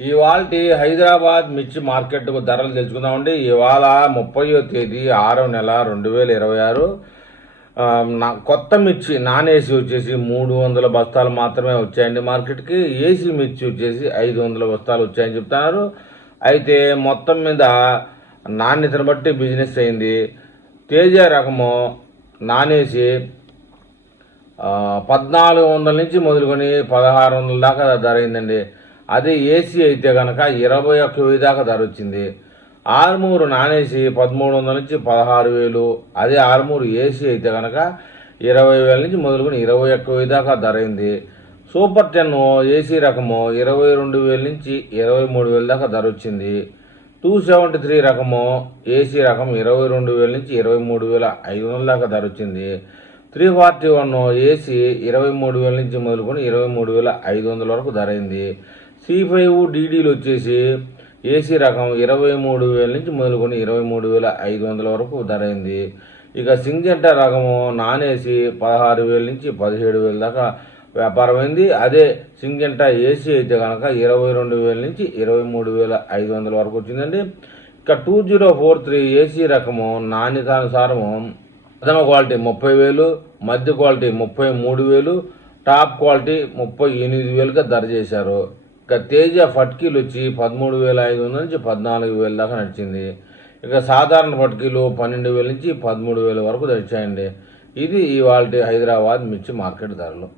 ఇవాల్టి హైదరాబాద్ మిర్చి మార్కెట్కు ధరలు తెలుసుకుందామండి. ఇవాళ 30వ తేదీ 6వ నెల 2026. కొత్త మిర్చి నాన్ ఏసీ వచ్చేసి 300 బస్తాలు మాత్రమే వచ్చాయండి మార్కెట్కి. ఏసీ మిర్చి వచ్చేసి 500 బస్తాలు వచ్చాయని చెప్తున్నారు. అయితే మొత్తం మీద నాణ్యతను బట్టి బిజినెస్ అయింది. తేజ రకము నాన్ ఏసీ 1400 నుంచి మొదలుకొని 1600 దాకా ధర అయిందండి. అదే ఏసీ అయితే కనుక 21,000 దాకా ధర వచ్చింది. ఆర్మూరు నాన్ ఏసీ 1300 నుంచి 16,000. అదే ఆర్మూరు ఏసీ అయితే కనుక 20,000 నుంచి మొదలుకొని 21,000 దాకా ధర అయింది. సూపర్ 10 ఏసీ రకము 22,000 నుంచి 23,000 దాకా ధర వచ్చింది. 273 రకము ఏసీ రకం 22,000 నుంచి 23,500 దాకా ధర వచ్చింది. 341 ఏసీ 23,000 నుంచి మొదలుకొని 23,500 వరకు ధర అయింది. C5 డీడీలు వచ్చేసి ఏసీ రకం 23,000 నుంచి మొదలుకొని 23,500 వరకు ధర అయింది. ఇక సింజెంటా రకము నాన్ ఏసీ 16,000 నుంచి 17,000 దాకా వ్యాపారం అయింది. అదే సింజెంటా ఏసీ అయితే కనుక 22,000 నుంచి 23,500 వరకు వచ్చిందండి. ఇక 2043 ఏసీ రకము నాణ్యతానుసారము ప్రథమ క్వాలిటీ 30,000, మధ్య క్వాలిటీ 33,000, టాప్ క్వాలిటీ 38,000గా ధర చేశారు. ఇక తేజ ఫట్కీలు వచ్చి 13,500 నుంచి 14,000 దాకా నడిచింది. ఇక సాధారణ ఫట్కీలు 12,000 నుంచి 13,000 వరకు నడిచాయండి. ఇది ఇవాళ హైదరాబాద్ మిర్చి మార్కెట్ ధరలు.